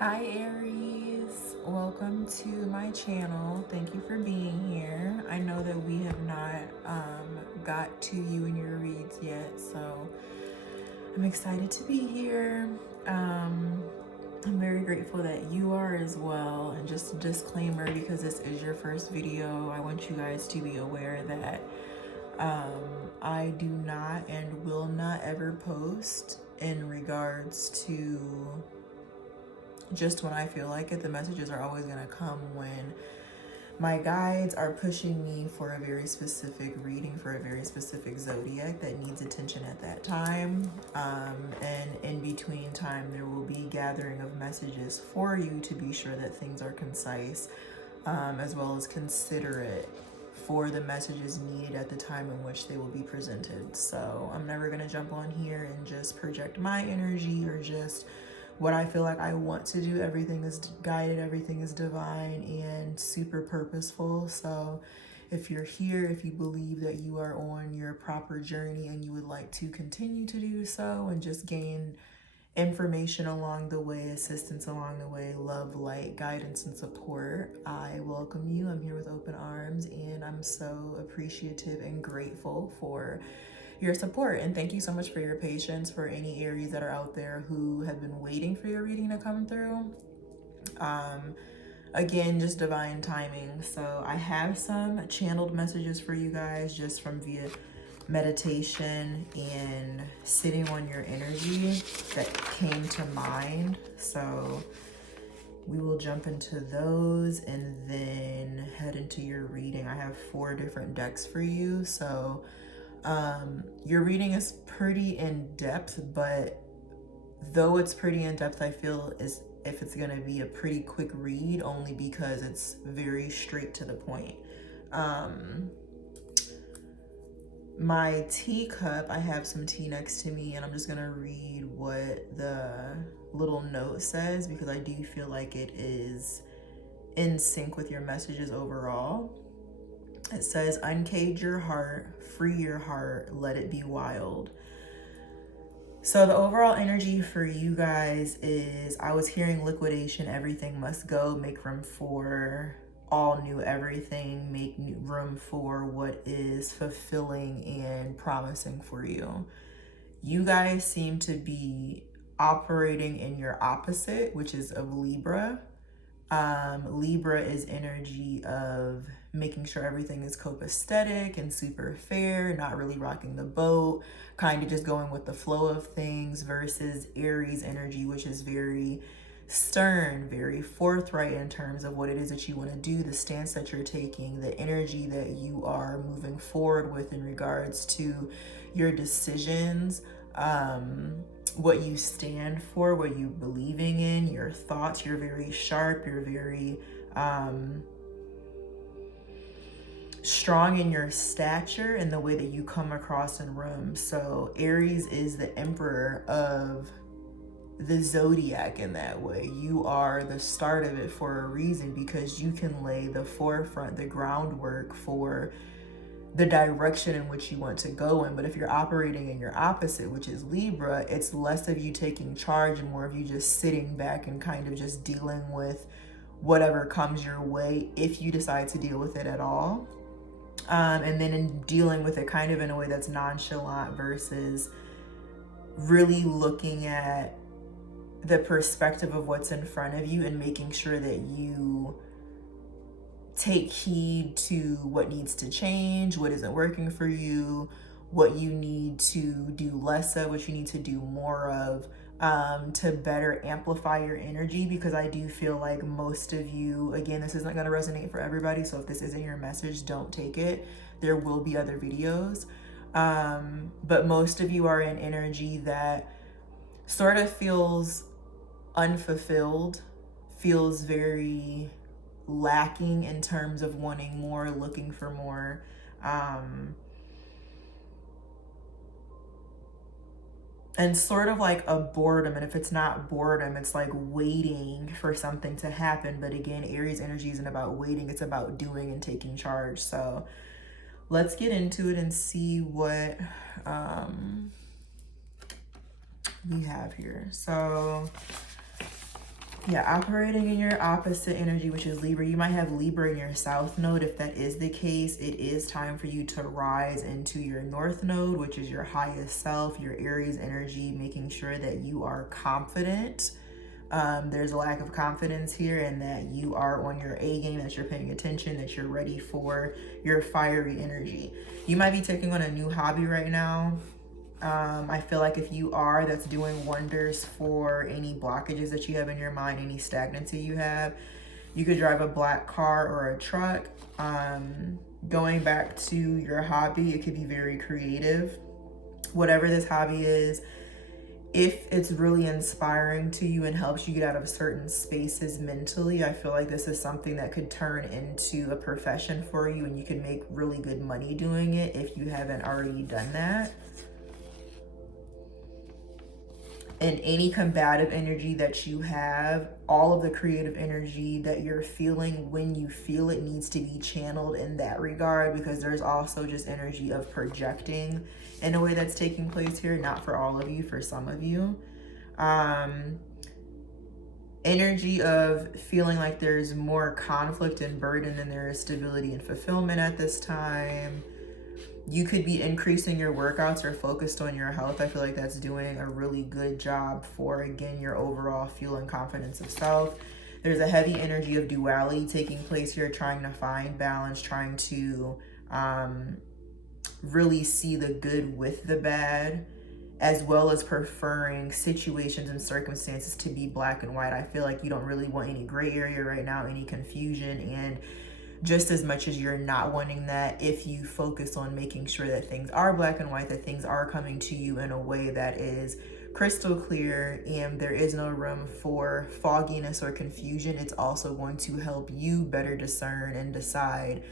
Hi Aries, welcome to my channel. Thank you for being here. I know that we have not got to you in your reads yet, so I'm excited to be here. I'm very grateful that you are as well. And just a disclaimer, because this is your first video, I want you guys to be aware that I do not and will not ever post in regards to just when I feel like it. The messages are always going to come when my guides are pushing me for a very specific reading for a very specific zodiac that needs attention at that time. And in between time, there will be gathering of messages for you to be sure that things are concise, as well as considerate for the messages needed at the time in which they will be presented. So I'm never going to jump on here and just project my energy or just what I feel like I want to do. Everything is guided, everything is divine and super purposeful. So if you're here, if you believe that you are on your proper journey and you would like to continue to do so and just gain information along the way, assistance along the way, love, light, guidance, and support, I welcome you. I'm here with open arms, and I'm so appreciative and grateful for your support. And thank you so much for your patience for any Aries that are out there who have been waiting for your reading to come through. Again, just divine timing. So I have some channeled messages for you guys just from via meditation and sitting on your energy that came to mind. So we will jump into those and then head into your reading. I have 4 different decks for you. So your reading is pretty in depth, but though it's pretty in depth, I feel is if it's gonna be a pretty quick read, only because it's very straight to the point. My teacup, I have some tea next to me, and I'm just gonna read what the little note says because I do feel like it is in sync with your messages overall. It says, uncage your heart, free your heart, let it be wild. So the overall energy for you guys is, I was hearing liquidation, everything must go, make room for all new everything, make room for what is fulfilling and promising for you. You guys seem to be operating in your opposite, which is of Libra. Libra is energy of making sure everything is copacetic and super fair, not really rocking the boat, kind of just going with the flow of things, versus Aries energy, which is very stern, very forthright in terms of what it is that you want to do, the stance that you're taking, the energy that you are moving forward with in regards to your decisions, what you stand for, what you believing in, your thoughts. You're very sharp, you're very strong in your stature and the way that you come across in rooms. So Aries is the emperor of the zodiac in that way. You are the start of it for a reason, because you can lay the forefront, the groundwork for the direction in which you want to go in. But if you're operating in your opposite, which is Libra, it's less of you taking charge and more of you just sitting back and kind of just dealing with whatever comes your way, if you decide to deal with it at all. And then in dealing with it kind of in a way that's nonchalant versus really looking at the perspective of what's in front of you and making sure that you take heed to what needs to change, what isn't working for you, what you need to do less of, what you need to do more of, to better amplify your energy. Because I do feel like most of you, again, this isn't going to resonate for everybody, so if this isn't your message, don't take it. There will be other videos. But most of you are in energy that sort of feels unfulfilled, feels very lacking in terms of wanting more, looking for more. And sort of like a boredom. And if it's not boredom, it's like waiting for something to happen. But again, Aries energy isn't about waiting, it's about doing and taking charge. So let's get into it and see what we have here. So Yeah, operating in your opposite energy, which is Libra. You might have Libra in your south node. If that is the case, it is time for you to rise into your north node, which is your highest self, your Aries energy, making sure that you are confident. There's a lack of confidence here, and that you are on your A game, that you're paying attention, that you're ready for your fiery energy. You might be taking on a new hobby right now. I feel like if you are, that's doing wonders for any blockages that you have in your mind, any stagnancy you have. You could drive a black car or a truck. Going back to your hobby, it could be very creative. Whatever this hobby is, if it's really inspiring to you and helps you get out of certain spaces mentally, I feel like this is something that could turn into a profession for you, and you can make really good money doing it if you haven't already done that. And any combative energy that you have, all of the creative energy that you're feeling when you feel it needs to be channeled in that regard, because there's also just energy of projecting in a way that's taking place here, not for all of you, for some of you. Energy of feeling like there's more conflict and burden than there is stability and fulfillment at this time. You could be increasing your workouts or focused on your health. I feel like that's doing a really good job for, again, your overall feel and confidence of self. There's a heavy energy of duality taking place here, trying to find balance, trying to really see the good with the bad, as well as preferring situations and circumstances to be black and white. I feel like you don't really want any gray area right now, any confusion, and just as much as you're not wanting that, if you focus on making sure that things are black and white, that things are coming to you in a way that is crystal clear and there is no room for fogginess or confusion, it's also going to help you better discern and decide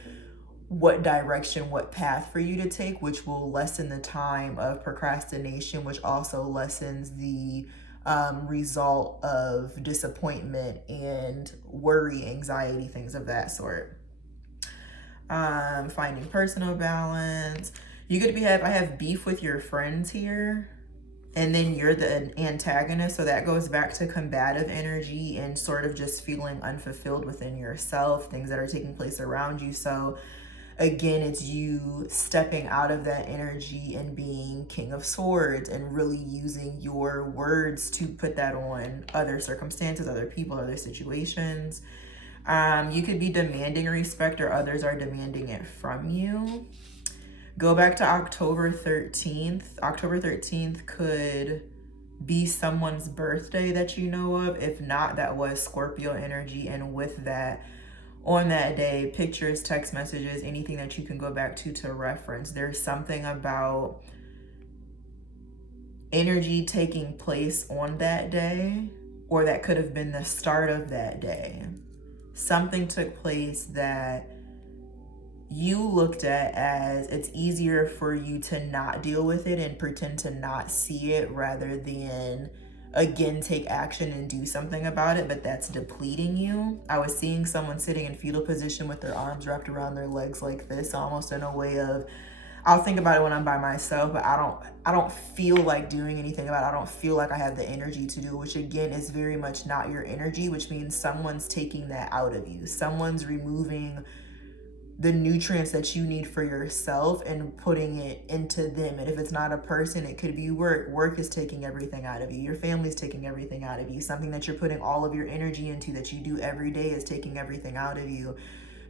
what direction, what path for you to take, which will lessen the time of procrastination, which also lessens the result of disappointment and worry, anxiety, things of that sort. Finding personal balance. You could I have beef with your friends here, and then you're the antagonist, so that goes back to combative energy and sort of just feeling unfulfilled within yourself, things that are taking place around you. So again, it's you stepping out of that energy and being King of Swords and really using your words to put that on other circumstances, other people, other situations. You could be demanding respect, or others are demanding it from you. Go back to October 13th. October 13th could be someone's birthday that you know of. If not, that was Scorpio energy. And with that, on that day, pictures, text messages, anything that you can go back to reference. There's something about energy taking place on that day, or that could have been the start of that day. Something took place that you looked at as it's easier for you to not deal with it and pretend to not see it, rather than again take action and do something about it, but that's depleting you. I was seeing someone sitting in fetal position with their arms wrapped around their legs like this, almost in a way of, I'll think about it when I'm by myself, but I don't feel like doing anything about it. I don't feel like I have the energy to do it, which again is very much not your energy, which means someone's taking that out of you. Someone's removing the nutrients that you need for yourself and putting it into them. And if it's not a person, it could be work. Work is taking everything out of you. Your family's taking everything out of you. Something that you're putting all of your energy into that you do every day is taking everything out of you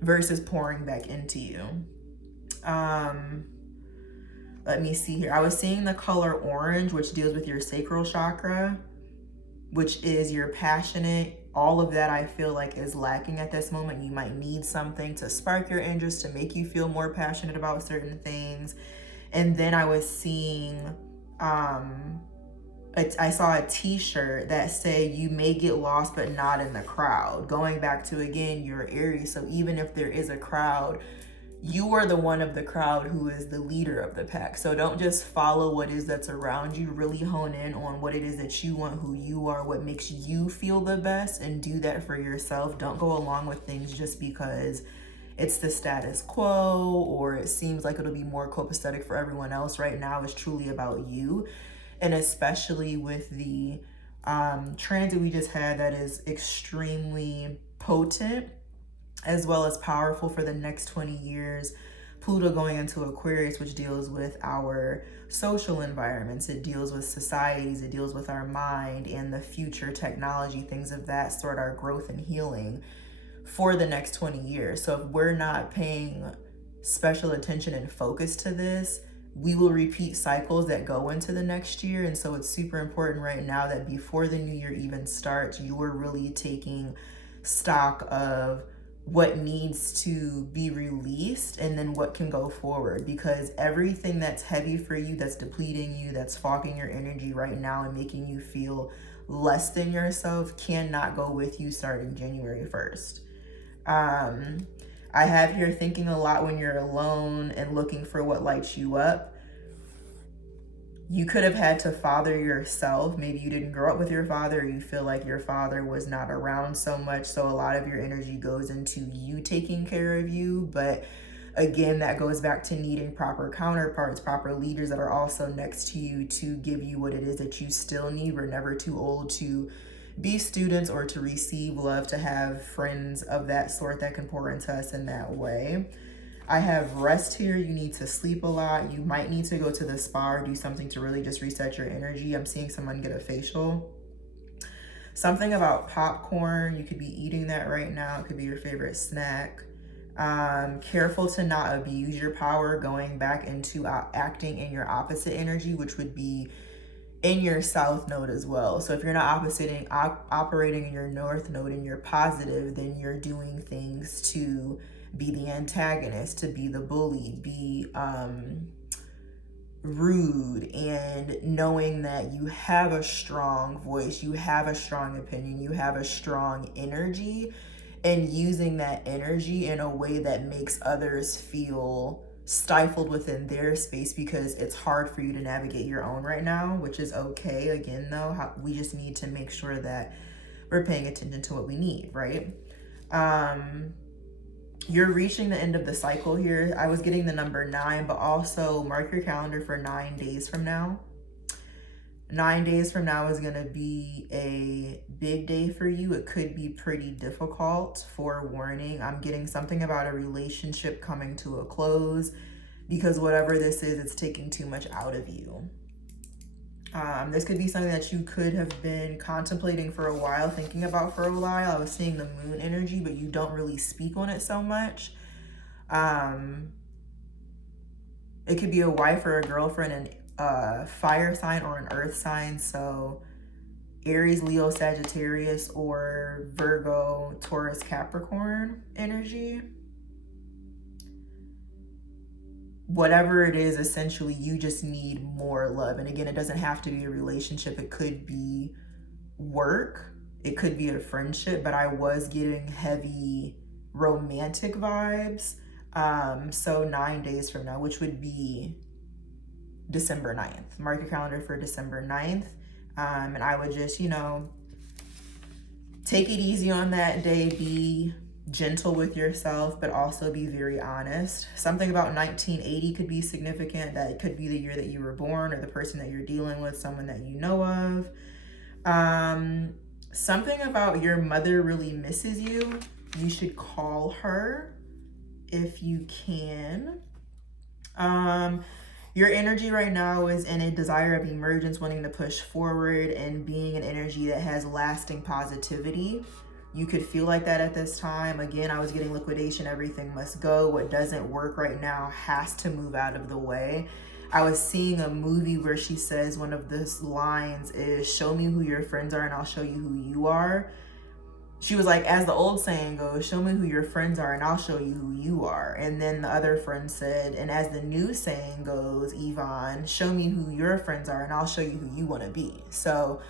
versus pouring back into you. Let me see here. I was seeing the color orange, which deals with your sacral chakra, which is your passionate. All of that I feel like is lacking at this moment. You might need something to spark your interest, to make you feel more passionate about certain things. And then I was seeing, I saw a t-shirt that said, you may get lost, but not in the crowd. Going back to, again, your Aries. So even if there is a crowd, you are the one of the crowd who is the leader of the pack. So don't just follow what is that's around you. Really hone in on what it is that you want, who you are, what makes you feel the best, and do that for yourself. Don't go along with things just because it's the status quo or it seems like it'll be more copacetic for everyone else. Right now, it's truly about you. And especially with the transit we just had that is extremely potent as well as powerful for the next 20 years. Pluto going into Aquarius, which deals with our social environments, it deals with societies, it deals with our mind and the future technology, things of that sort, our growth and healing for the next 20 years. So if we're not paying special attention and focus to this, we will repeat cycles that go into the next year. And so it's super important right now that before the new year even starts, you are really taking stock of what needs to be released and then what can go forward, because everything that's heavy for you, that's depleting you, that's fogging your energy right now and making you feel less than yourself, cannot go with you starting January 1st. I have here thinking a lot when you're alone and looking for what lights you up. You could have had to father yourself. Maybe you didn't grow up with your father, or you feel like your father was not around so much. So a lot of your energy goes into you taking care of you. But again, that goes back to needing proper counterparts, proper leaders that are also next to you to give you what it is that you still need. We're never too old to be students or to receive love, to have friends of that sort that can pour into us in that way. I have rest here. You need to sleep a lot. You might need to go to the spa or do something to really just reset your energy. I'm seeing someone get a facial. Something about popcorn. You could be eating that right now. It could be your favorite snack. Careful to not abuse your power, going back into acting in your opposite energy, which would be in your south node as well. So if you're not operating in your north node and you're positive, then you're doing things to be the antagonist, to be the bully, be rude, and knowing that you have a strong voice, you have a strong opinion, you have a strong energy, and using that energy in a way that makes others feel stifled within their space because it's hard for you to navigate your own right now, which is okay. Again, though, we just need to make sure that we're paying attention to what we need, right? You're reaching the end of the cycle here. I was getting the number 9, but also mark your calendar for 9 days from now. 9 days from now is going to be a big day for you. It could be pretty difficult. Forewarning, I'm getting something about a relationship coming to a close because whatever this is, it's taking too much out of you. This could be something that you could have been contemplating for a while, thinking about for a while. I was seeing the moon energy, but you don't really speak on it so much. It could be a wife or a girlfriend, and fire sign or an earth sign. So Aries, Leo, Sagittarius, or Virgo, Taurus, Capricorn energy. Whatever it is, essentially, you just need more love. And again, it doesn't have to be a relationship. It could be work. It could be a friendship, but I was getting heavy romantic vibes. So 9 days from now, which would be December 9th. Mark your calendar for December 9th. And I would just, take it easy on that day. Be gentle with yourself, but also be very honest. Something about 1980 could be significant. That could be the year that you were born or the person that you're dealing with, someone that you know of. Something about your mother really misses you. You should call her if you can. Your energy right now is in a desire of emergence, wanting to push forward and being an energy that has lasting positivity. You could feel like that at this time. Again, I was getting liquidation. Everything must go. What doesn't work right now has to move out of the way. I was seeing a movie where she says one of the lines is, "Show me who your friends are and I'll show you who you are." She was like, as the old saying goes, "Show me who your friends are and I'll show you who you are." And then the other friend said, and as the new saying goes, Yvonne, "Show me who your friends are and I'll show you who you want to be." So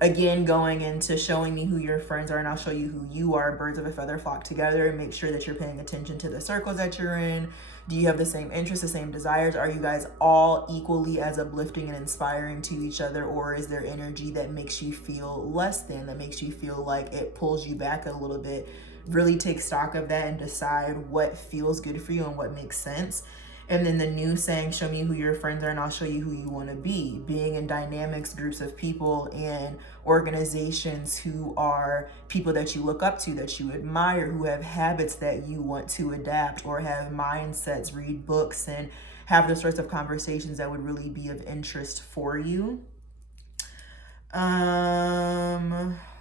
again, going into showing me who your friends are and I'll show you who you are, birds of a feather flock together, and make sure that you're paying attention to the circles that you're in. Do you have the same interests, the same desires? Are you guys all equally as uplifting and inspiring to each other? Or is there energy that makes you feel less than, that makes you feel like it pulls you back a little bit? Really take stock of that and decide what feels good for you and what makes sense. And then the new saying, show me who your friends are and I'll show you who you want to be. Being in dynamics, groups of people and organizations who are people that you look up to, that you admire, who have habits that you want to adapt, or have mindsets, read books, and have the sorts of conversations that would really be of interest for you.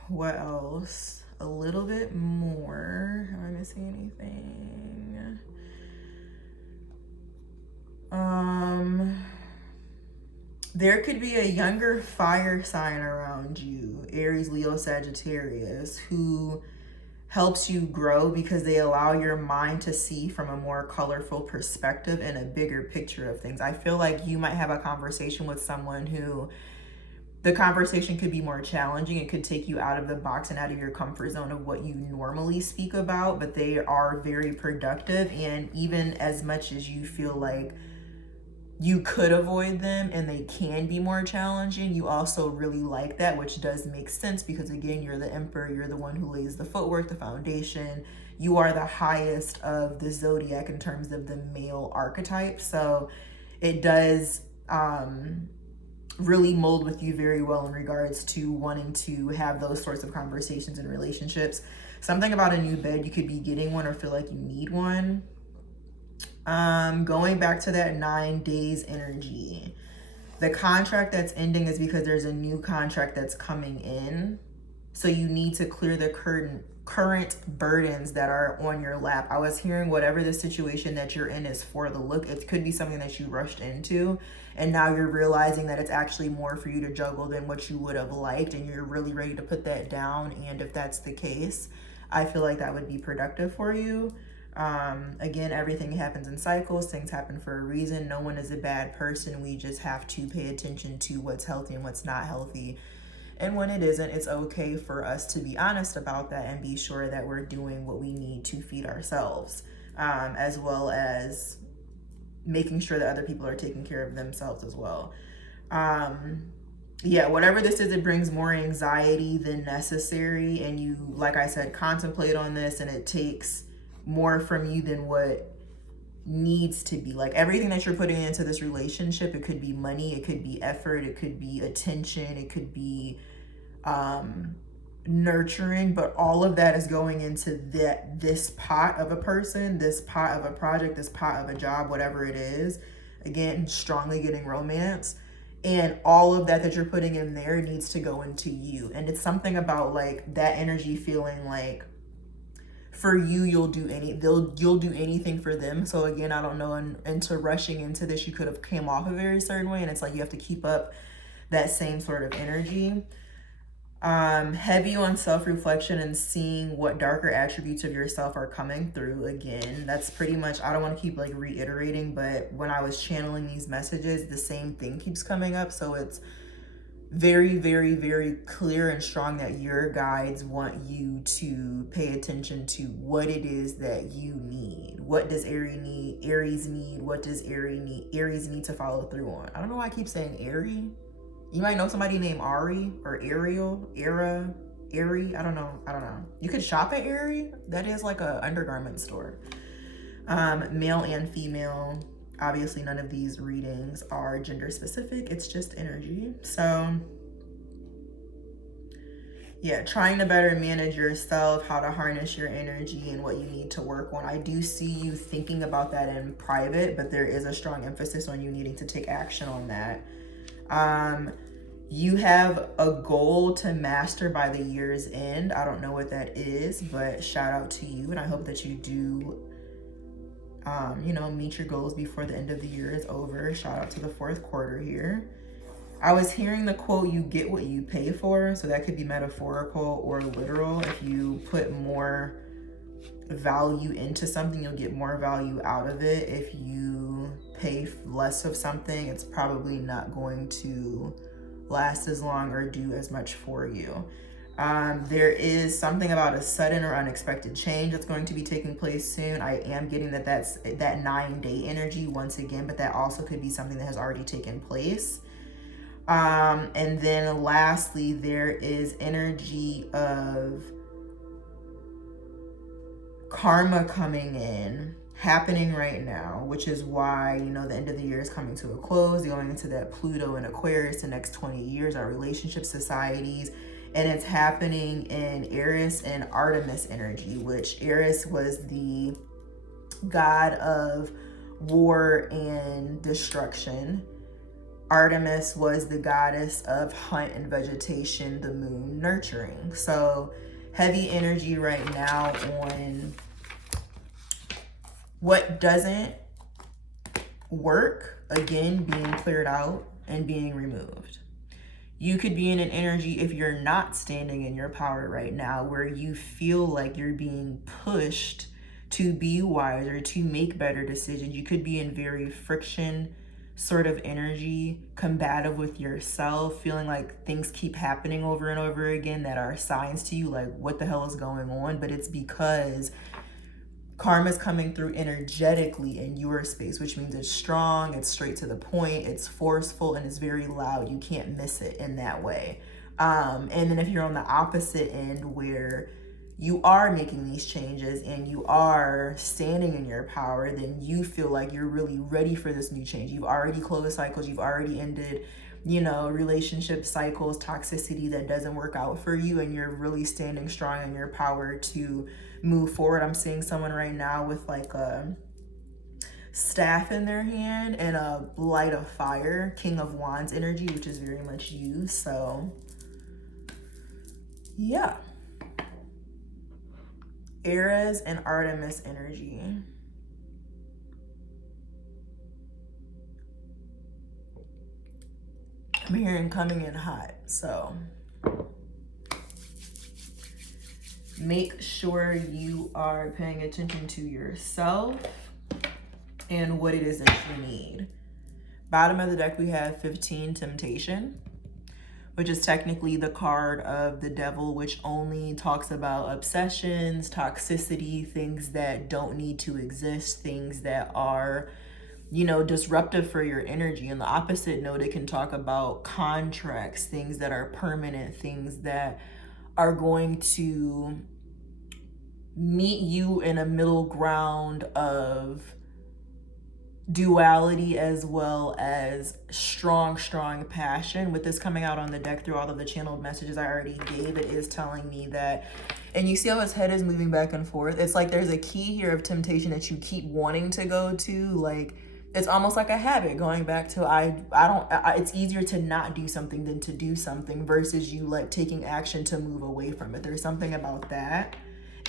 What else? A little bit more. Am I missing anything? There could be a younger fire sign around you, Aries, Leo, Sagittarius, who helps you grow because they allow your mind to see from a more colorful perspective and a bigger picture of things. I feel like you might have a conversation with someone who the conversation could be more challenging. It could take you out of the box and out of your comfort zone of what you normally speak about, but they are very productive. And even as much as you feel like you could avoid them and they can be more challenging, you also really like that, which does make sense because, again, you're the emperor, you're the one who lays the footwork, the foundation. You are the highest of the zodiac in terms of the male archetype. So it does really mold with you very well in regards to wanting to have those sorts of conversations and relationships. Something about a new bed, you could be getting one or feel like you need one. Going back to that 9 days energy, the contract that's ending is because there's a new contract that's coming in. So you need to clear the current burdens that are on your lap. I was hearing whatever the situation that you're in is for the look. It could be something that you rushed into and now you're realizing that it's actually more for you to juggle than what you would have liked, and you're really ready to put that down. And if that's the case, I feel like that would be productive for you. Again, everything happens in cycles. Things happen for a reason. No one is a bad person. We just have to pay attention to what's healthy and what's not healthy. And when it isn't, it's okay for us to be honest about that and be sure that we're doing what we need to feed ourselves, as well as making sure that other people are taking care of themselves as well. Yeah, whatever this is, it brings more anxiety than necessary. And you, like I said, contemplate on this, and it takes more from you than what needs to be. Like everything that you're putting into this relationship, it could be money, it could be effort, it could be attention, it could be nurturing, but all of that is going into this pot of a person, this pot of a project, this pot of a job, whatever it is. Again, strongly getting romance. And all of that you're putting in there needs to go into you. And it's something about like that energy feeling like for you, you'll do anything for them. So again, I don't know, into rushing into this, you could have came off a very certain way, and it's like you have to keep up that same sort of energy. Heavy on self-reflection and seeing what darker attributes of yourself are coming through. Again, that's pretty much, I don't want to keep like reiterating, but when I was channeling these messages, the same thing keeps coming up. So it's very, very, very clear and strong that your guides want you to pay attention to what it is that you need. What does Aries need? What does Aries need to follow through on? I don't know why I keep saying Aries. You might know somebody named Ari or Ariel, Aries. I don't know. You could shop at Aries. That is like a undergarment store. Male and female. Obviously, none of these readings are gender specific. It's just energy. So, yeah, trying to better manage yourself, how to harness your energy and what you need to work on. I do see you thinking about that in private, but there is a strong emphasis on you needing to take action on that. You have a goal to master by the year's end. I don't know what that is, but shout out to you. And I hope that you do, meet your goals before the end of the year is over. Shout out to the fourth quarter here. I was hearing the quote, you get what you pay for. So that could be metaphorical or literal. If you put more value into something, you'll get more value out of it. If you pay less of something, it's probably not going to last as long or do as much for you. There is something about a sudden or unexpected change that's going to be taking place soon. I am getting that's that 9-day energy once again, but that also could be something that has already taken place. And then lastly, there is energy of karma coming in, happening right now, which is why, you know, the end of the year is coming to a close, going into that Pluto and Aquarius the next 20 years, our relationship societies, and it's happening in Aries and Artemis energy, which Aries was the god of war and destruction. Artemis was the goddess of hunt and vegetation, the moon nurturing. So heavy energy right now on what doesn't work, again, being cleared out and being removed. You could be in an energy, if you're not standing in your power right now, where you feel like you're being pushed to be wiser, to make better decisions. You could be in very friction sort of energy, combative with yourself, feeling like things keep happening over and over again that are signs to you like, what the hell is going on? But it's because karma's coming through energetically in your space, which means it's strong, it's straight to the point, it's forceful, and it's very loud. You can't miss it in that way. And then if you're on the opposite end where you are making these changes and you are standing in your power, then you feel like you're really ready for this new change. You've already closed cycles, you've already ended, you know, relationship cycles, toxicity that doesn't work out for you, and you're really standing strong in your power to move forward. I'm seeing someone right now with like a staff in their hand and a light of fire, King of Wands energy, which is very much you. So yeah, Aries and Artemis energy. I'm hearing coming in hot, so make sure you are paying attention to yourself and what it is that you need. Bottom of the deck, we have 15, Temptation, which is technically the card of the devil, which only talks about obsessions, toxicity, things that don't need to exist, things that are, you know, disruptive for your energy. And the opposite note, it can talk about contracts, things that are permanent, things that are going to meet you in a middle ground of duality as well as strong passion. With this coming out on the deck through all of the channeled messages I already gave, it is telling me that, and you see how his head is moving back and forth. It's like there's a key here of temptation that you keep wanting to go to. Like it's almost like a habit going back to it's easier to not do something than to do something versus you like taking action to move away from it. There's something about that.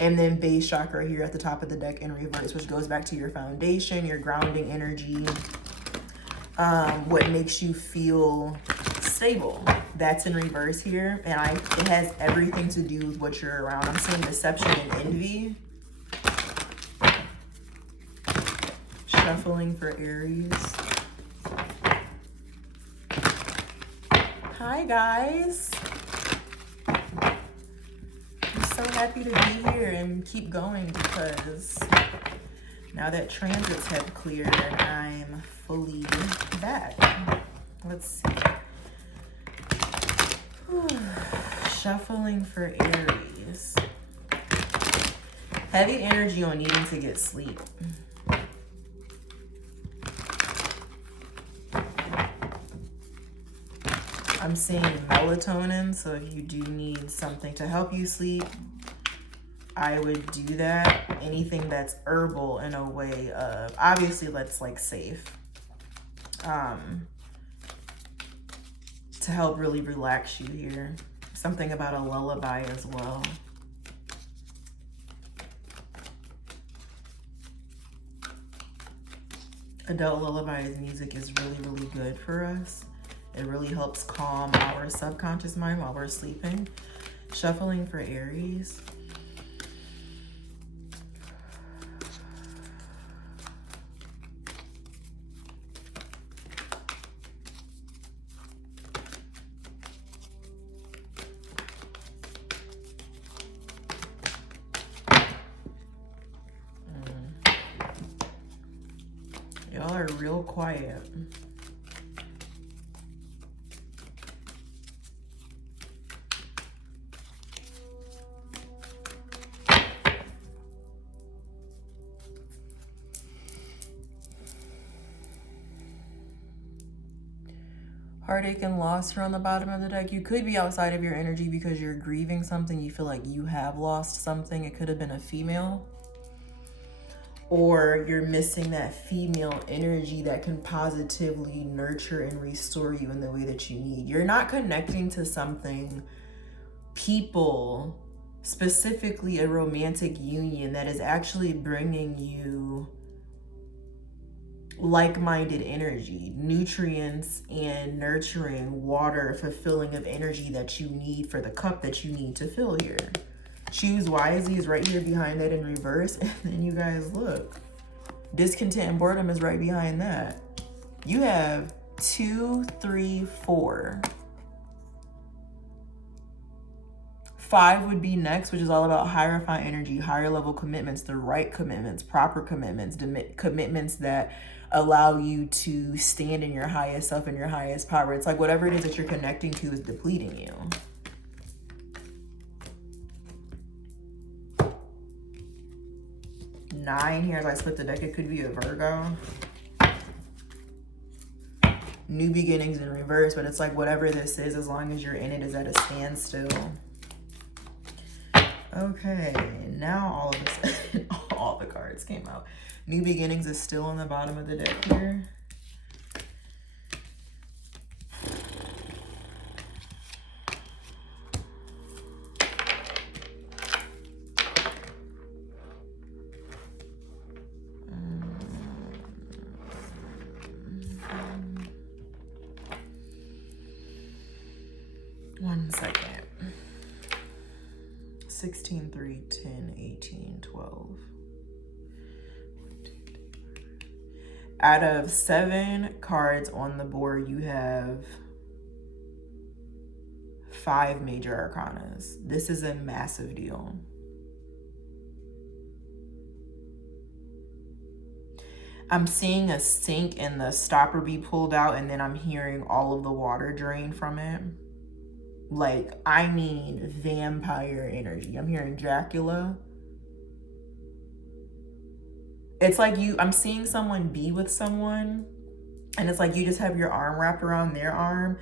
And then base chakra here at the top of the deck in reverse, which goes back to your foundation, your grounding energy, what makes you feel stable. That's in reverse here. And it has everything to do with what you're around. I'm seeing deception and envy. Shuffling for Aries. Hi guys. So happy to be here and keep going because now that transits have cleared, I'm fully back. Let's see. Whew. Shuffling for Aries. Heavy energy on needing to get sleep. I'm seeing melatonin, so if you do need something to help you sleep, I would do that. Anything that's herbal in a way of, obviously that's like safe, to help really relax you here. Something about a lullaby as well. Adult lullabies music is really good for us. It really helps calm our subconscious mind while we're sleeping. Shuffling for Aries. Y'all are real quiet. Heartache and loss are on the bottom of the deck. You could be outside of your energy because you're grieving something. You feel like you have lost something. It could have been a female. Or you're missing that female energy that can positively nurture and restore you in the way that you need. You're not connecting to something, people, specifically a romantic union that is actually bringing you like-minded energy, nutrients and nurturing water, fulfilling of energy that you need for the cup that you need to fill here. Choose wisely is right here behind that in reverse. And then you guys look, discontent and boredom is right behind that. You have 2, 3, 4. 5 would be next, which is all about higher refined energy, higher level commitments, the right commitments, proper commitments, commitments that allow you to stand in your highest self and your highest power. It's like whatever it is that you're connecting to is depleting you. Nine here, as I split the deck, it could be a Virgo. New beginnings in reverse, but it's like whatever this is, as long as you're in it, is at a standstill. Okay, now all of a sudden, all the cards came out. New beginnings is still on the bottom of the deck here. One second. 16, 3, 10, 18, 12. Out of 7 cards on the board, you have 5 major arcanas. This is a massive deal. I'm seeing a sink and the stopper be pulled out, and then I'm hearing all of the water drain from it. Like, I mean vampire energy. I'm hearing Dracula. It's like I'm seeing someone be with someone, and it's like you just have your arm wrapped around their arm,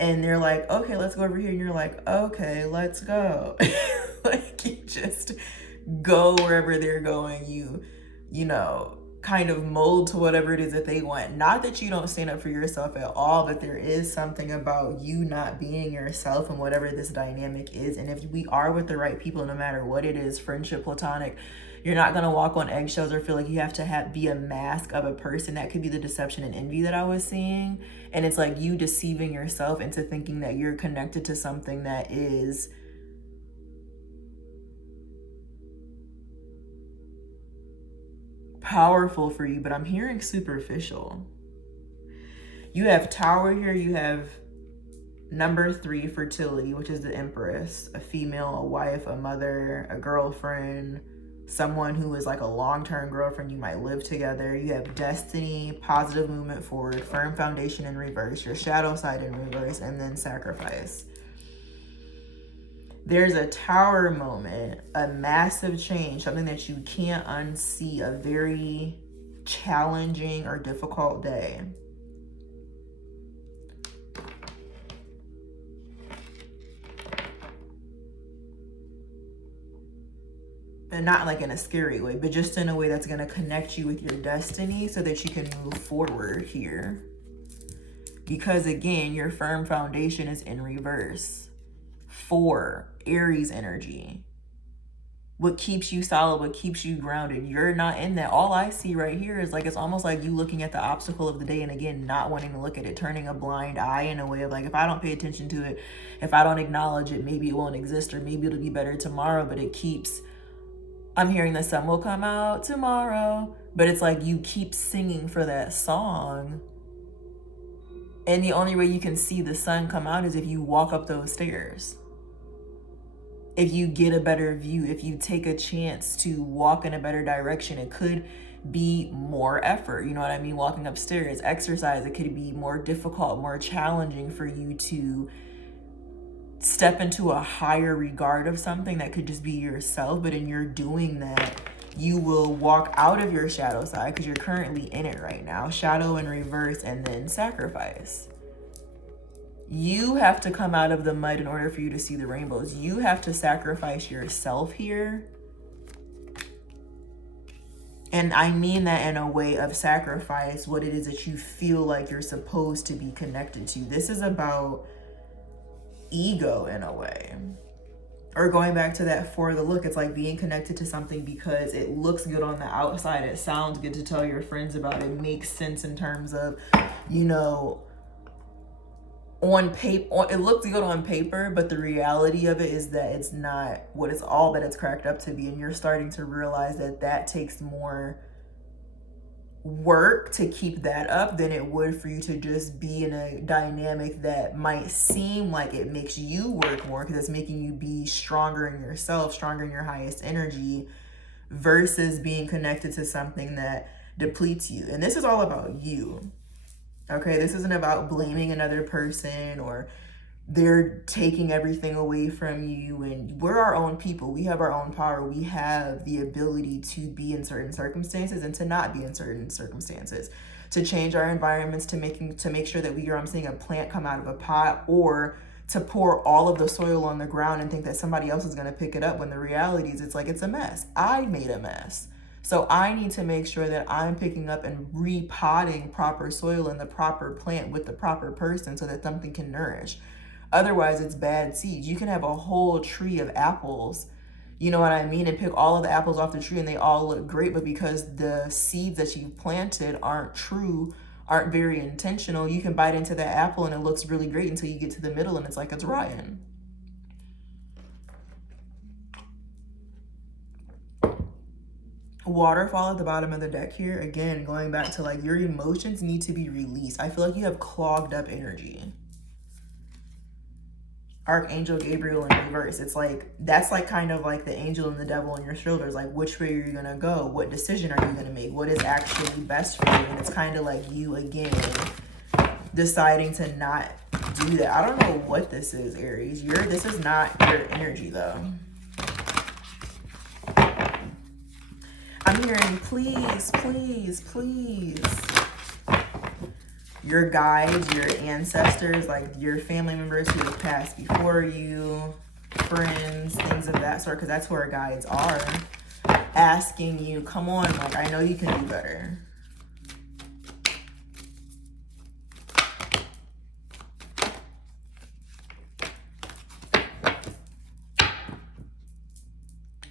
and they're like, okay, let's go over here. And you're like, okay, let's go. Like, you just go wherever they're going. You know, kind of mold to whatever it is that they want. Not that you don't stand up for yourself at all, but there is something about you not being yourself and whatever this dynamic is. And if we are with the right people, no matter what it is, friendship, platonic, you're not going to walk on eggshells or feel like you have to be a mask of a person. That could be the deception and envy that I was seeing. And it's like you deceiving yourself into thinking that you're connected to something that is powerful for you, but I'm hearing superficial. You have Tower here. You have number 3, fertility, which is the Empress, a female, a wife, a mother, a girlfriend, someone who is like a long-term girlfriend. You might live together. You have destiny, positive movement forward, firm foundation in reverse, your shadow side in reverse, and then sacrifice. There's a Tower moment, a massive change, something that you can't unsee, a very challenging or difficult day. And not like in a scary way, but just in a way that's going to connect you with your destiny so that you can move forward here. Because again, your firm foundation is in reverse. 4, Aries energy. What keeps you solid, what keeps you grounded. You're not in that. All I see right here is like, it's almost like you looking at the obstacle of the day and again, not wanting to look at it, turning a blind eye in a way of like, if I don't pay attention to it, if I don't acknowledge it, maybe it won't exist, or maybe it'll be better tomorrow. But it keeps, I'm hearing the sun will come out tomorrow, but it's like you keep singing for that song. And the only way you can see the sun come out is if you walk up those stairs. If you get a better view, if you take a chance to walk in a better direction. It could be more effort, you know what I mean? Walking upstairs, exercise, it could be more difficult, more challenging for you to step into a higher regard of something that could just be yourself. But in your doing that, you will walk out of your shadow side because you're currently in it right now. Shadow in reverse, and then sacrifice. You have to come out of the mud in order for you to see the rainbows. You have to sacrifice yourself here. And I mean that in a way of sacrifice, what it is that you feel like you're supposed to be connected to. This is about ego in a way. Or going back to that for the look, it's like being connected to something because it looks good on the outside. It sounds good to tell your friends about. It makes sense in terms of, you know, on paper, it looks good on paper, but the reality of it is that it's not what it's all that it's cracked up to be. And you're starting to realize that that takes more work to keep that up than it would for you to just be in a dynamic that might seem like it makes you work more because it's making you be stronger in yourself, stronger in your highest energy, versus being connected to something that depletes you. And this is all about you. Okay, this isn't about blaming another person or they're taking everything away from you. And we're our own people. We have our own power. We have the ability to be in certain circumstances and to not be in certain circumstances, to change our environments, to make sure that we are seeing a plant come out of a pot, or to pour all of the soil on the ground and think that somebody else is going to pick it up, when the reality is it's like it's a mess. I made a mess. So I need to make sure that I'm picking up and repotting proper soil in the proper plant with the proper person so that something can nourish. Otherwise, it's bad seeds. You can have a whole tree of apples, you know what I mean, and pick all of the apples off the tree and they all look great, but because the seeds that you've planted aren't true, aren't very intentional, you can bite into that apple and it looks really great until you get to the middle and it's like it's rotten. Waterfall at the bottom of the deck here, again, going back to like your emotions need to be released. I feel like you have clogged up energy. Archangel Gabriel in reverse. It's like, that's like kind of like the angel and the devil on your shoulders. Like, which way are you going to go? What decision are you going to make? What is actually best for you? And it's kind of like you, again, deciding to not do that. I don't know what this is, Aries. This is not your energy, though. I'm hearing, please, please, please. Your guides, your ancestors, like your family members who have passed before you, friends, things of that sort, because that's who our guides are, asking you, come on, like, I know you can do better.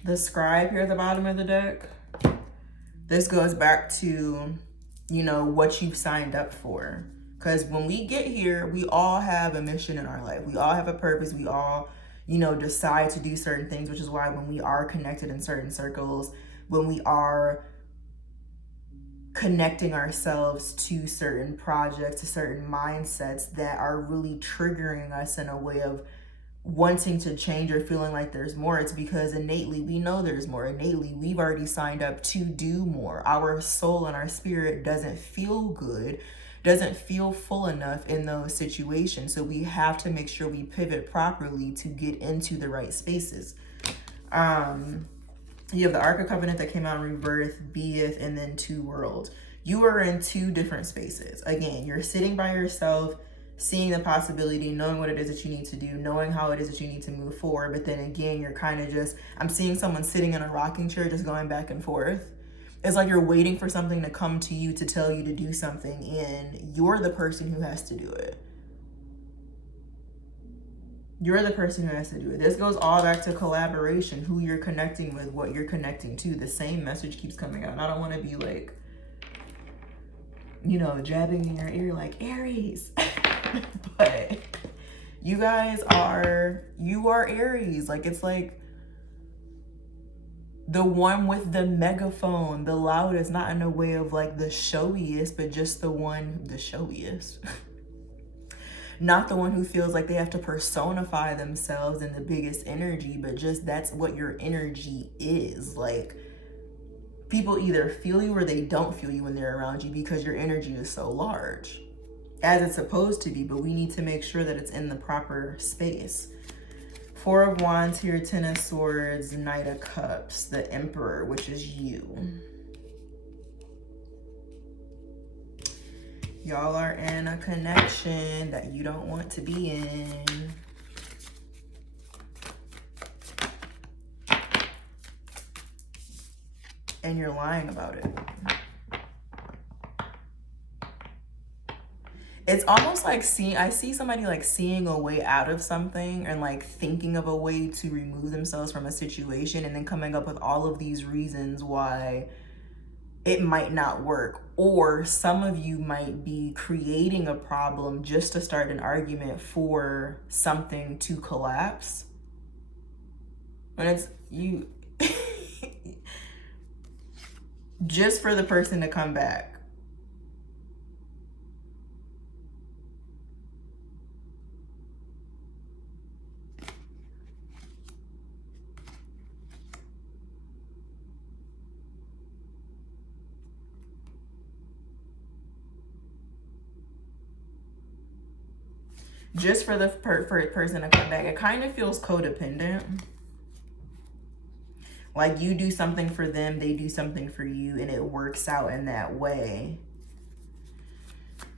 The scribe here at the bottom of the deck, this goes back to, you know, what you've signed up for. Because when we get here, we all have a mission in our life. We all have a purpose. We all, you know, decide to do certain things, which is why when we are connected in certain circles, when we are connecting ourselves to certain projects, to certain mindsets that are really triggering us in a way of wanting to change or feeling like there's more, it's because innately we know there's more. Innately we've already signed up to do more. Our soul and our spirit doesn't feel good, doesn't feel full enough in those situations. So we have to make sure we pivot properly to get into the right spaces. You have the Ark of Covenant that came out in Rebirth, Beeth, and then Two Worlds. You are in two different spaces. Again, you're sitting by yourself, seeing the possibility, knowing what it is that you need to do, knowing how it is that you need to move forward. But then again, you're kind of just, I'm seeing someone sitting in a rocking chair just going back and forth. It's like you're waiting for something to come to you to tell you to do something, and you're the person who has to do it. You're the person who has to do it. This goes all back to collaboration, who you're connecting with, what you're connecting to. The same message keeps coming out. And I don't want to be like, you know, jabbing in your ear like, Aries. But you guys are, you are Aries. Like, it's like the one with the megaphone, the loudest, not in a way of like the showiest, but just the one, the showiest. Not the one who feels like they have to personify themselves in the biggest energy, but just that's what your energy is. Like, people either feel you or they don't feel you when they're around you because your energy is so large, as it's supposed to be, but we need to make sure that it's in the proper space. Four of Wands here, Ten of Swords, Knight of Cups, the Emperor, which is you. Y'all are in a connection that you don't want to be in. And you're lying about it. It's almost like I see somebody like seeing a way out of something and like thinking of a way to remove themselves from a situation and then coming up with all of these reasons why it might not work. Or some of you might be creating a problem just to start an argument for something to collapse. When it's you, just for the person to come back. Just for the person to come back. It kind of feels codependent. Like you do something for them, they do something for you, and it works out in that way.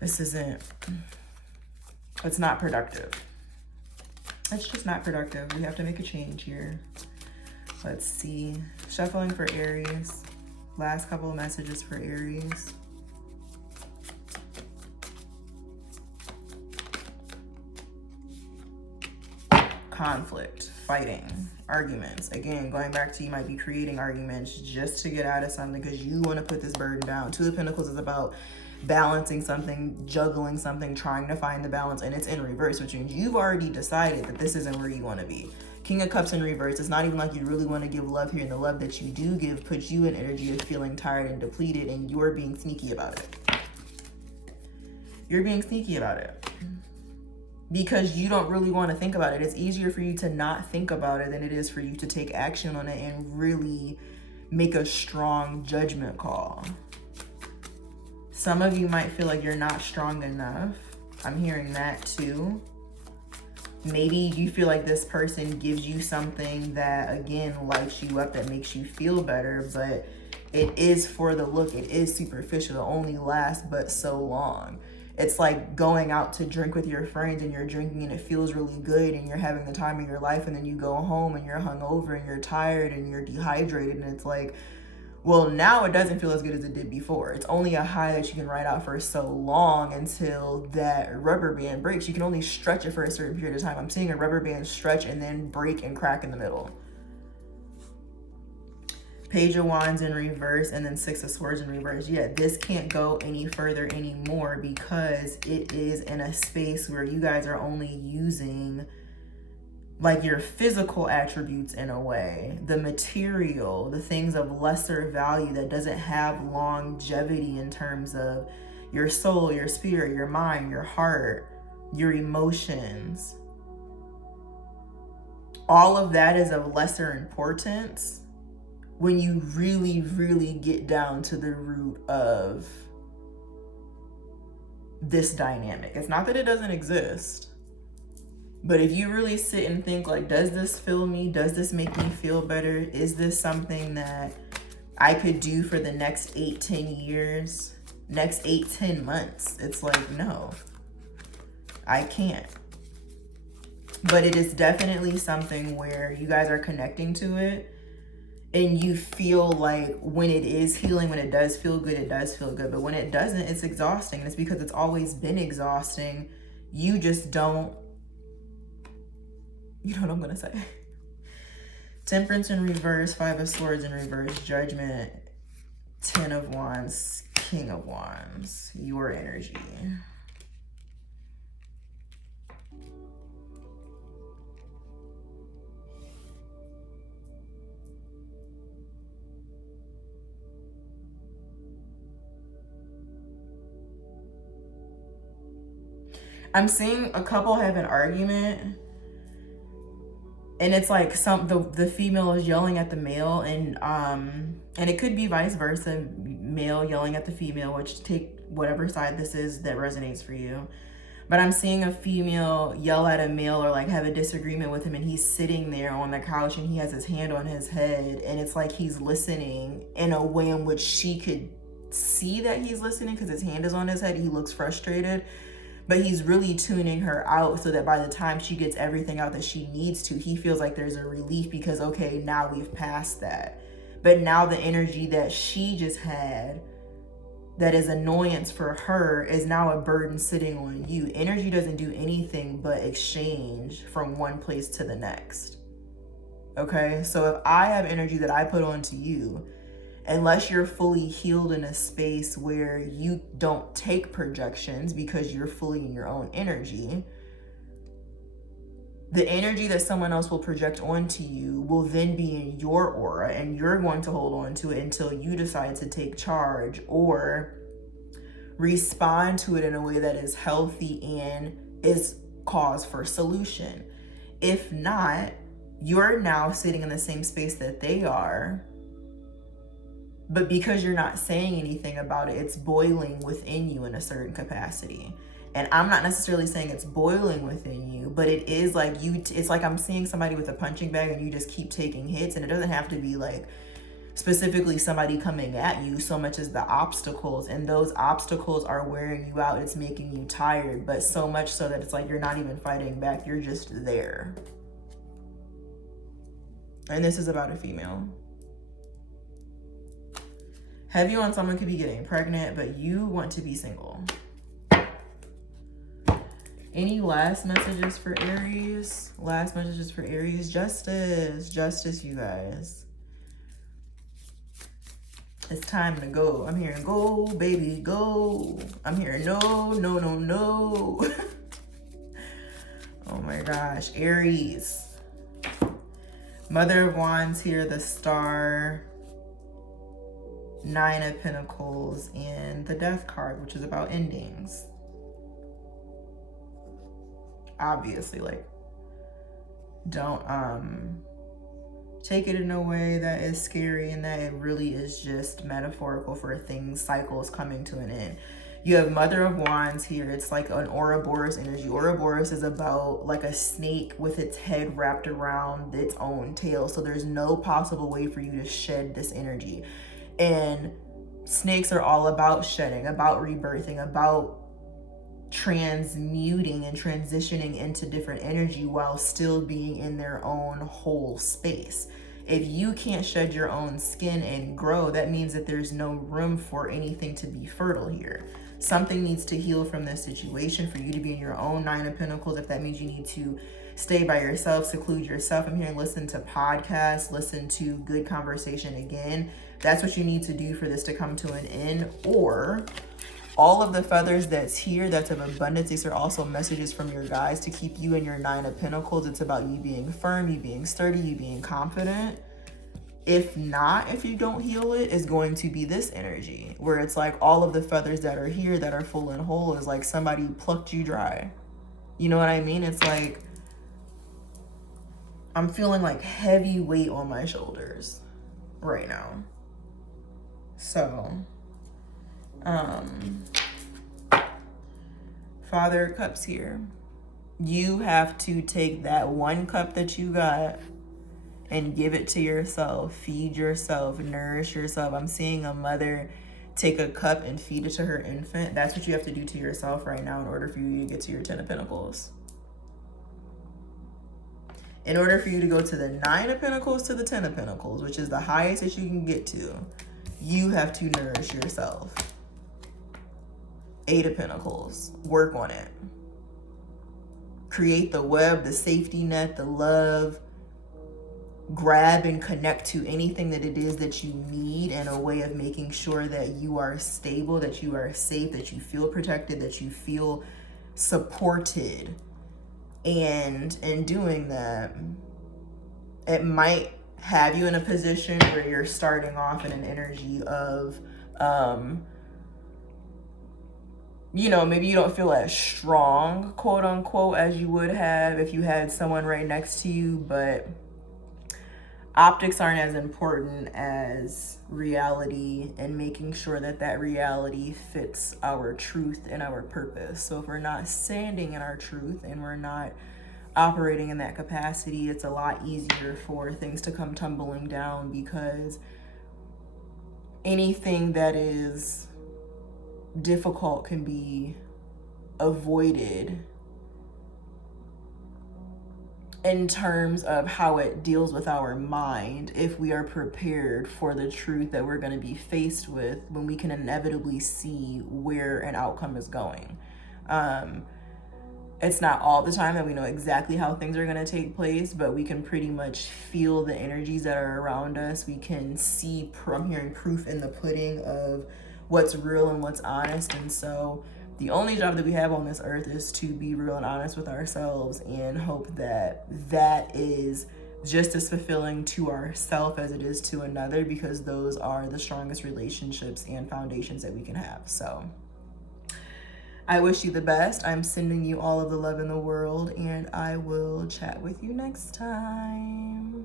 This isn't, it's not productive. It's just not productive. We have to make a change here. Let's see. Shuffling for Aries. Last couple of messages for Aries. Conflict, fighting, arguments. Again, going back to you might be creating arguments just to get out of something because you want to put this burden down. Two of Pentacles is about balancing something, juggling something, trying to find the balance, and it's in reverse, which means you've already decided that this isn't where you want to be. King of Cups in reverse. It's not even like you really want to give love here, and the love that you do give puts you in energy of feeling tired and depleted, and you're being sneaky about it. You're being sneaky about it. Because you don't really want to think about it. It's easier for you to not think about it than it is for you to take action on it and really make a strong judgment call. Some of you might feel like you're not strong enough. I'm hearing that too. Maybe you feel like this person gives you something that, again, lights you up, that makes you feel better, but it is for the look. It is superficial. It only lasts but so long. It's like going out to drink with your friends and you're drinking and it feels really good and you're having the time of your life, and then you go home and you're hungover and you're tired and you're dehydrated, and it's like, well, now it doesn't feel as good as it did before. It's only a high that you can ride out for so long until that rubber band breaks. You can only stretch it for a certain period of time. I'm seeing a rubber band stretch and then break and crack in the middle. Page of Wands in reverse, and then Six of Swords in reverse. Yeah, this can't go any further anymore because it is in a space where you guys are only using like your physical attributes in a way, the material, the things of lesser value that doesn't have longevity in terms of your soul, your spirit, your mind, your heart, your emotions. All of that is of lesser importance when you really, really get down to the root of this dynamic. It's not that it doesn't exist, but if you really sit and think like, does this fill me? Does this make me feel better? Is this something that I could do for the next 8-10 years, next 8-10 months? It's like, no, I can't. But it is definitely something where you guys are connecting to it. And you feel like when it is healing, when it does feel good, it does feel good. But when it doesn't, it's exhausting. And it's because it's always been exhausting. You just don't, you know what I'm going to say. Temperance in reverse, Five of Swords in reverse, Judgment, Ten of Wands, King of Wands. Your energy. I'm seeing a couple have an argument, and it's like the female is yelling at the male, and it could be vice versa, male yelling at the female, which take whatever side this is that resonates for you. But I'm seeing a female yell at a male or like have a disagreement with him, and he's sitting there on the couch and he has his hand on his head, and it's like he's listening in a way in which she could see that he's listening because his hand is on his head. He looks frustrated, but he's really tuning her out so that by the time she gets everything out that she needs to, he feels like there's a relief because, okay, now we've passed that. But now the energy that she just had that is annoyance for her is now a burden sitting on you. Energy doesn't do anything but exchange from one place to the next. Okay, so if I have energy that I put onto you, unless you're fully healed in a space where you don't take projections because you're fully in your own energy, the energy that someone else will project onto you will then be in your aura, and you're going to hold on to it until you decide to take charge or respond to it in a way that is healthy and is cause for solution. If not, you're now sitting in the same space that they are, but because you're not saying anything about it, it's boiling within you in a certain capacity. And I'm not necessarily saying it's boiling within you, but it is like it's like I'm seeing somebody with a punching bag and you just keep taking hits, and it doesn't have to be like specifically somebody coming at you so much as the obstacles, and those obstacles are wearing you out. It's making you tired, but so much so that it's like you're not even fighting back, you're just there. And this is about a female. Heavy on someone could be getting pregnant, but you want to be single. Any last messages for Aries? Last messages for Aries? Justice, you guys. It's time to go. I'm hearing go, baby, go. I'm hearing no. Oh my gosh. Aries. Mother of Wands here, the Star, Nine of Pentacles, and the Death card, which is about endings. Obviously, like, don't take it in a way that is scary and that it really is just metaphorical for things, cycles coming to an end. You have Mother of Wands here. It's like an Ouroboros energy. Ouroboros is about like a snake with its head wrapped around its own tail. So there's no possible way for you to shed this energy. And snakes are all about shedding, about rebirthing, about transmuting and transitioning into different energy while still being in their own whole space. If you can't shed your own skin and grow, that means that there's no room for anything to be fertile here. Something needs to heal from this situation for you to be in your own Nine of Pentacles. If that means you need to stay by yourself, seclude yourself, I'm here and listen to podcasts, listen to good conversation again. That's what you need to do for this to come to an end. Or all of the feathers that's here, that's of abundance, these are also messages from your guides to keep you in your Nine of Pentacles. It's about you being firm, you being sturdy, you being confident. If not, if you don't heal it, is going to be this energy where it's like all of the feathers that are here that are full and whole is like somebody plucked you dry. You know what I mean? It's like I'm feeling like heavy weight on my shoulders right now. So, Father of Cups here. You have to take that one cup that you got and give it to yourself. Feed yourself, nourish yourself. I'm seeing a mother take a cup and feed it to her infant. That's what you have to do to yourself right now in order for you to get to your Ten of Pentacles. In order for you to go to the Nine of Pentacles to the Ten of Pentacles, which is the highest that you can get to, you have to nourish yourself. Eight of Pentacles, work on it. Create the web, the safety net, the love. Grab and connect to anything that it is that you need in a way of making sure that you are stable, that you are safe, that you feel protected, that you feel supported. And in doing that, it might have you in a position where you're starting off in an energy of, you know, maybe you don't feel as strong, quote unquote, as you would have if you had someone right next to you, but optics aren't as important as reality and making sure that that reality fits our truth and our purpose. So if we're not standing in our truth and we're not operating in that capacity, it's a lot easier for things to come tumbling down, because anything that is difficult can be avoided in terms of how it deals with our mind if we are prepared for the truth that we're going to be faced with when we can inevitably see where an outcome is going. It's not all the time that we know exactly how things are going to take place, but we can pretty much feel the energies that are around us. We can see, I'm hearing proof in the pudding of what's real and what's honest. And so the only job that we have on this earth is to be real and honest with ourselves and hope that that is just as fulfilling to ourselves as it is to another, because those are the strongest relationships and foundations that we can have. So I wish you the best. I'm sending you all of the love in the world, and I will chat with you next time.